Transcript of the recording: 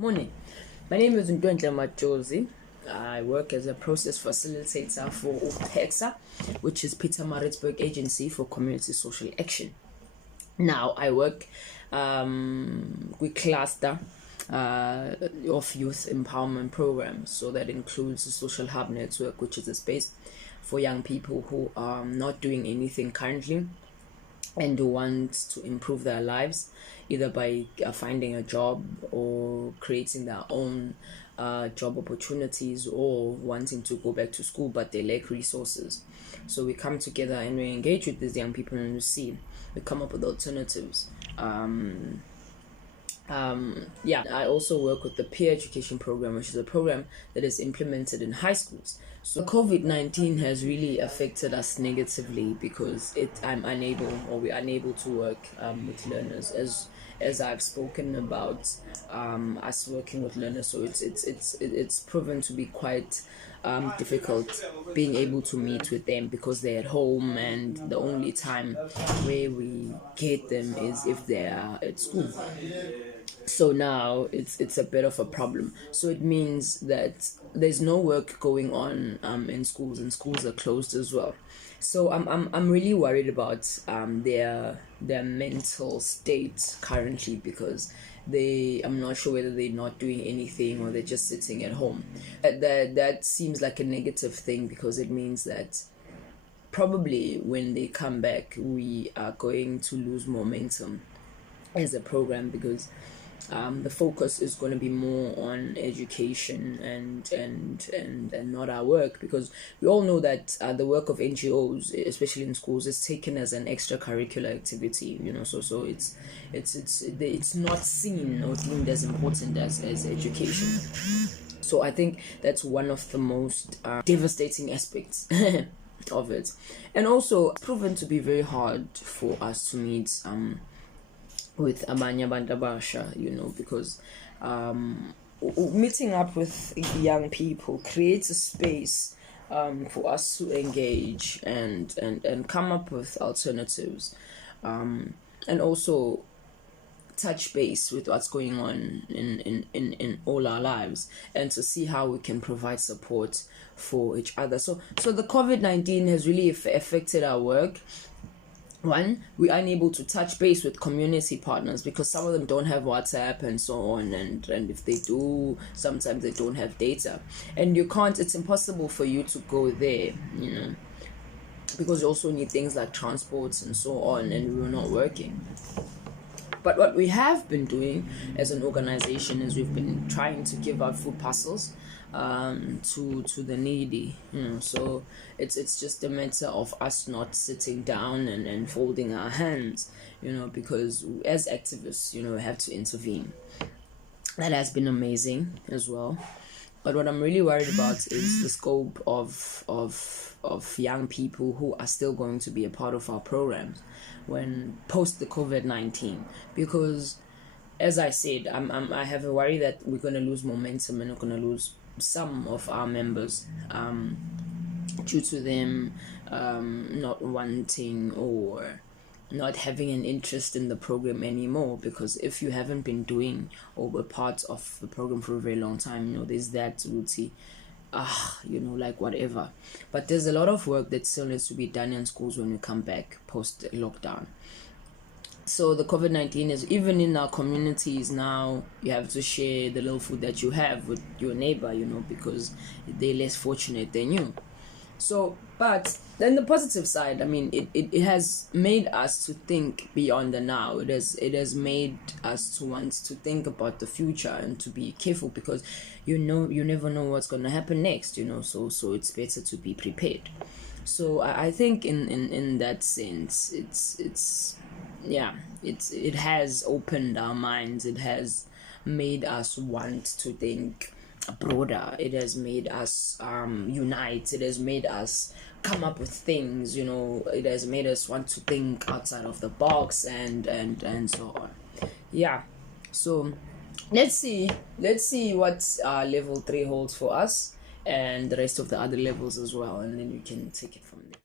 Morning. My name is Ntwenhle Majozi. I work as a process facilitator for PACSA, which is Pietermaritzburg Agency for Community Social Action. Now, I work with cluster of youth empowerment programs. So that includes the Social Hub Network, which is a space for young people who are not doing anything currently and who want to improve their lives, either by finding a job or creating their own job opportunities, or wanting to go back to school but they lack resources. So we come together and we engage with these young people and we come up with alternatives. I also work with the peer education program, which is a program that is implemented in high schools. So COVID-19 has really affected us negatively because we're unable to work with learners, as I've spoken about us working with learners. So it's proven to be quite difficult being able to meet with them because they're at home, and the only time where we get them is if they are at school. So now it's a bit of a problem. So it means that there's no work going on in schools, and schools are closed as well. So I'm really worried about their mental state currently, because I'm not sure whether they're not doing anything or they're just sitting at home. That seems like a negative thing, because it means that probably when they come back we are going to lose momentum as a program, because the focus is going to be more on education and not our work, because we all know that the work of NGOs, especially in schools, is taken as an extracurricular activity. So it's not seen or deemed as important as education. So I think that's one of the most devastating aspects of it, and also it's proven to be very hard for us to meet with abanye abantu abasha, because meeting up with young people creates a space for us to engage and come up with alternatives, and also touch base with what's going on in all our lives, and to see how we can provide support for each other. So the COVID-19 has really affected our work. One, we are unable to touch base with community partners because some of them don't have WhatsApp and so on, and if they do, sometimes they don't have data, and it's impossible for you to go there, because you also need things like transports and so on, and we were not working. But what we have been doing as an organization is we've been trying to give out food parcels to the needy. So it's just a matter of us not sitting down and folding our hands, because as activists, we have to intervene. That has been amazing as well. But what I'm really worried about is the scope of young people who are still going to be a part of our programs when post the COVID-19, because as I said, I have a worry that we're going to lose momentum and we're going to lose some of our members due to them not wanting or not having an interest in the program anymore. Because if you haven't been doing or were part of the program for a very long time, there's that routine, like whatever. But there's a lot of work that still needs to be done in schools when we come back post lockdown. So the COVID-19 is even in our communities now. You have to share the little food that you have with your neighbor, because they're less fortunate than you. So, but then the positive side, it has made us to think beyond the now. It has made us to want to think about the future and to be careful, because you never know what's going to happen next. So it's better to be prepared. So I think in that sense, it has opened our minds. It has made us want to think broader. It has made us unite. It has made us come up with things. It has made us want to think outside of the box and so on. So let's see what level 3 holds for us, and the rest of the other levels as well, and then we can take it from there.